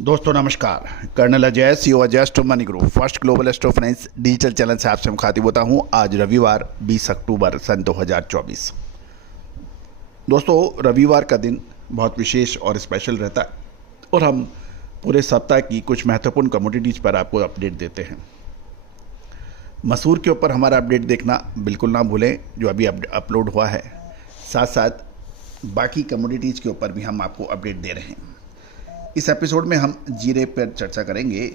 दोस्तों नमस्कार। Colonel Ajay CO Ajay stock money group first global stock finance digital channel से आपसे मुखातिब होता हूं। आज रविवार 20 अक्टूबर सन 2024। दोस्तों रविवार का दिन बहुत विशेष और स्पेशल रहता है और हम पूरे सप्ताह की कुछ महत्वपूर्ण कमोडिटीज पर आपको अपडेट देते हैं। मसूर के ऊपर हमारा अपडेट देखना बिल्कुल ना भूलें जो अभी अपलोड हुआ है। साथ साथ बाकी कमोडिटीज़ के ऊपर भी हम आपको अपडेट दे रहे हैं। इस एपिसोड में हम जीरे पर चर्चा करेंगे।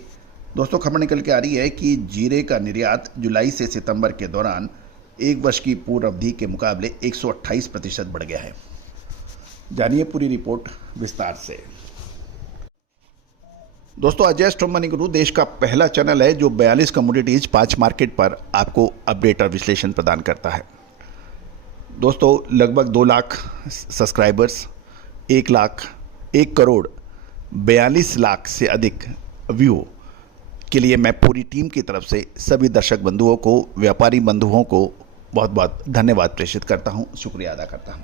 दोस्तों खबर निकल के आ रही है कि जीरे का निर्यात जुलाई से सितंबर के दौरान एक वर्ष की पूर्व अवधि के मुकाबले 128% बढ़ गया है। जानिए पूरी रिपोर्ट विस्तार से। दोस्तों अजय स्टॉक मनी गुरु देश का पहला चैनल है जो 42 कमोडिटीज 5 मार्केट पर आपको अपडेट और विश्लेषण प्रदान करता है। दोस्तों लगभग 2 लाख सब्सक्राइबर्स, 1 करोड़ 42 लाख से अधिक व्यू के लिए मैं पूरी टीम की तरफ से सभी दर्शक बंधुओं को, व्यापारी बंधुओं को बहुत बहुत धन्यवाद प्रेषित करता हूं, शुक्रिया अदा करता हूं।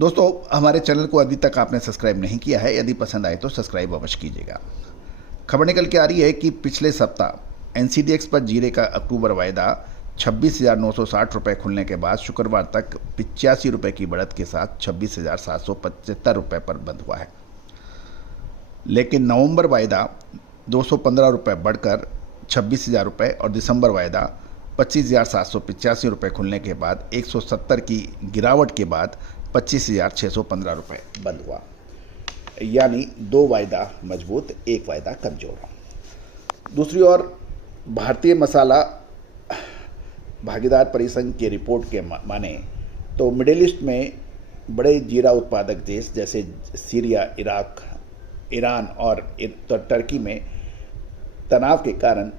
दोस्तों हमारे चैनल को अभी तक आपने सब्सक्राइब नहीं किया है, यदि पसंद आए तो सब्सक्राइब अवश्य कीजिएगा। खबर निकल के आ रही है कि पिछले सप्ताह एनसीडीएक्स पर जीरे का अक्टूबर वायदा 26,960 रुपये खुलने के बाद शुक्रवार तक 85 रुपये की बढ़त के साथ 26,775 रुपये पर बंद हुआ है। लेकिन नवंबर वायदा 215 रुपये बढ़कर 26,000 रुपये और दिसंबर वायदा 25,785 रुपये खुलने के बाद 170 की गिरावट के बाद 25,615 रुपये बंद हुआ। यानी 2 वायदा मजबूत, 1 वायदा कमज़ोर। दूसरी ओर भारतीय मसाला भागीदार परिसंघ की रिपोर्ट के माने तो मिडिल ईस्ट में बड़े जीरा उत्पादक देश जैसे सीरिया, इराक, ईरान और टर्की में तनाव के कारण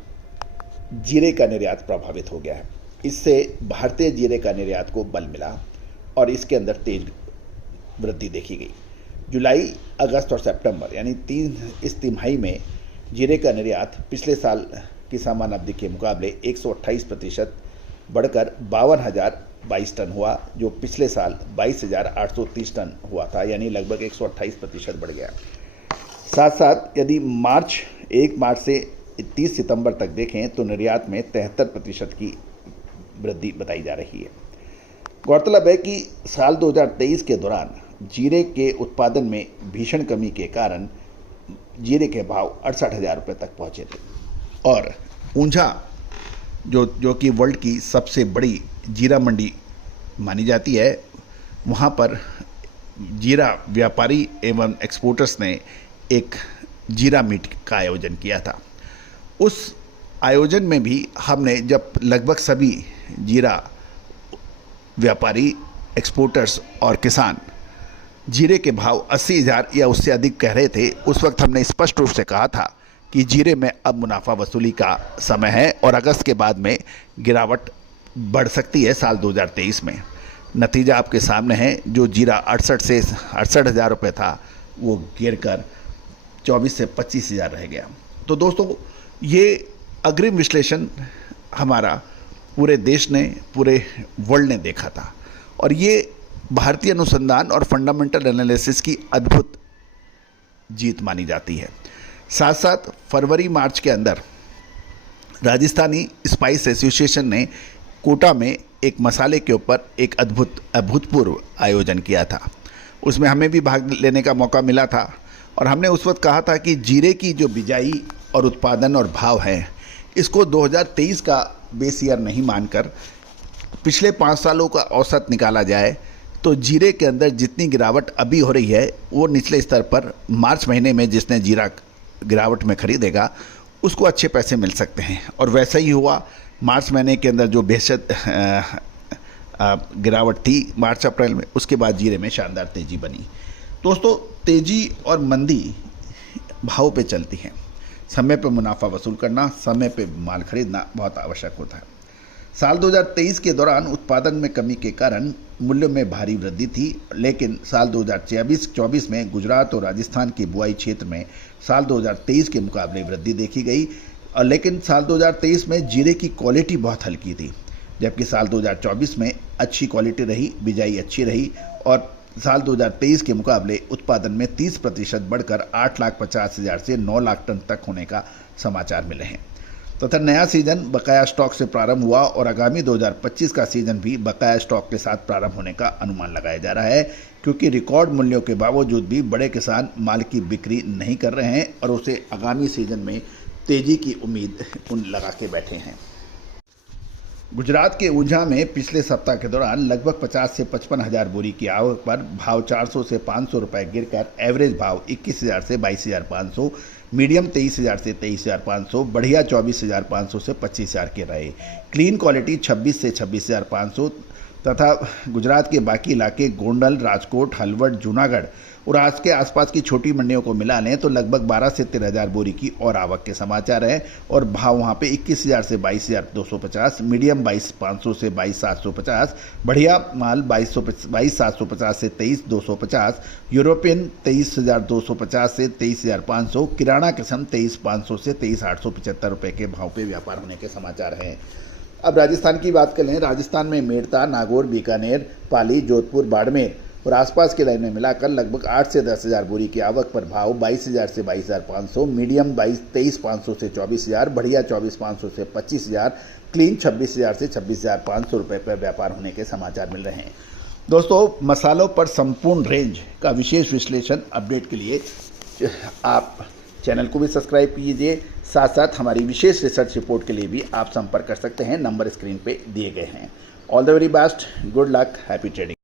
जीरे का निर्यात प्रभावित हो गया है। इससे भारतीय जीरे का निर्यात को बल मिला और इसके अंदर तेज वृद्धि देखी गई। जुलाई, अगस्त और सितंबर यानी इस तिमाही में जीरे का निर्यात पिछले साल की समान अवधि के मुकाबले 128% बढ़कर 52,022 टन हुआ, जो पिछले साल 22,830 टन हुआ था, यानी लगभग 128% बढ़ गया। साथ साथ यदि 1 मार्च से 30 सितंबर तक देखें तो निर्यात में 73% की वृद्धि बताई जा रही है। गौरतलब है कि साल 2023 के दौरान जीरे के उत्पादन में भीषण कमी के कारण जीरे के भाव 68,000 रुपये तक पहुँचे थे और ऊंझा जो कि वर्ल्ड की सबसे बड़ी जीरा मंडी मानी जाती है, वहाँ पर जीरा व्यापारी एवं एक्सपोर्टर्स ने एक जीरा मीट का आयोजन किया था। उस आयोजन में भी हमने जब लगभग सभी जीरा व्यापारी, एक्सपोर्टर्स और किसान जीरे के भाव 80,000 या उससे अधिक कह रहे थे, उस वक्त हमने स्पष्ट रूप से कहा था कि जीरे में अब मुनाफा वसूली का समय है और अगस्त के बाद में गिरावट बढ़ सकती है साल 2023 में। नतीजा आपके सामने है। जो जीरा 68,000 रुपये था वो गिर कर 24 से 25,000 रह गया। तो दोस्तों ये अग्रिम विश्लेषण हमारा पूरे देश ने, पूरे वर्ल्ड ने देखा था और ये भारतीय अनुसंधान और फंडामेंटल एनालिसिस की अद्भुत जीत मानी जाती है। साथ साथ फरवरी मार्च के अंदर राजस्थानी स्पाइस एसोसिएशन ने कोटा में एक मसाले के ऊपर एक अभूतपूर्व आयोजन किया था। उसमें हमें भी भाग लेने का मौका मिला था और हमने उस वक्त कहा था कि जीरे की जो बिजाई और उत्पादन और भाव हैं, इसको 2023 का बेस ईयर नहीं मानकर पिछले 5 सालों का औसत निकाला जाए तो जीरे के अंदर जितनी गिरावट अभी हो रही है वो निचले स्तर पर मार्च महीने में जिसने जीरा गिरावट में खरीदेगा उसको अच्छे पैसे मिल सकते हैं। और वैसा ही हुआ। मार्च महीने के अंदर जो बेहद गिरावट थी मार्च अप्रैल में, उसके बाद जीरे में शानदार तेज़ी बनी। दोस्तों तेज़ी और मंदी भाव पे चलती है। समय पे मुनाफा वसूल करना, समय पे माल खरीदना बहुत आवश्यक होता है। साल 2023 के दौरान उत्पादन में कमी के कारण मूल्य में भारी वृद्धि थी, लेकिन साल 2024 में गुजरात और राजस्थान के बुआई क्षेत्र में साल 2023 के मुकाबले वृद्धि देखी गई। लेकिन साल 2023 में जीरे की क्वालिटी बहुत हल्की थी, जबकि साल 2024 में अच्छी क्वालिटी रही, बिजाई अच्छी रही और साल 2023 के मुकाबले उत्पादन में 30% बढ़कर 8,50,000 से 9 लाख टन तक होने का समाचार मिले हैं। तथा नया सीजन बकाया स्टॉक से प्रारंभ हुआ और आगामी 2025 का सीजन भी बकाया स्टॉक के साथ प्रारंभ होने का अनुमान लगाया जा रहा है, क्योंकि रिकॉर्ड मूल्यों के बावजूद भी बड़े किसान माल की बिक्री नहीं कर रहे हैं और उसे आगामी सीजन में तेजी की उम्मीद लगा के बैठे हैं। गुजरात के ऊंझा में पिछले सप्ताह के दौरान लगभग 50 से 55 हज़ार बोरी की आवक पर भाव 400 से 500 रुपए गिरकर एवरेज भाव 21,000 से 22,500, मीडियम 23,000 से 23,500, बढ़िया 24,500 से 25,000 के रहे। क्लीन क्वालिटी 26 से 26,500 तथा गुजरात के बाकी इलाके गोंडल, राजकोट, हलवद, जूनागढ़ और आज के आसपास की छोटी मंडियों को मिला लें तो लगभग 12 से 13,000 बोरी की और आवक के समाचार हैं और भाव वहाँ पे 21,000 से 22,250, मीडियम 22,500 से 22,750, बढ़िया माल 22,750 से 23,250, यूरोपियन 23,250 से 23,500, किराना किस्म 23,500 से 23,875 रुपये के भाव पे व्यापार होने के समाचार हैं। अब राजस्थान की बात करें। राजस्थान में मेड़ता, नागौर, बीकानेर, पाली, जोधपुर, बाड़मेर और आसपास के लाइनें मिलाकर लगभग 8 से 10,000 बोरी की आवक पर भाव 22,000 से 22,500, मीडियम 23,500 से 24,000, बढ़िया 24,500 से 25,000, क्लीन 26,000 से 26,500 रुपये पर व्यापार होने के समाचार मिल रहे हैं। दोस्तों, मसालों पर संपूर्ण रेंज का विशेष विश्लेषण अपडेट के लिए आप चैनल को भी सब्सक्राइब कीजिए। साथ साथ हमारी विशेष रिसर्च रिपोर्ट के लिए भी आप संपर्क कर सकते हैं। नंबर स्क्रीन पे दिए गए हैं। All the very best, good luck, happy trading.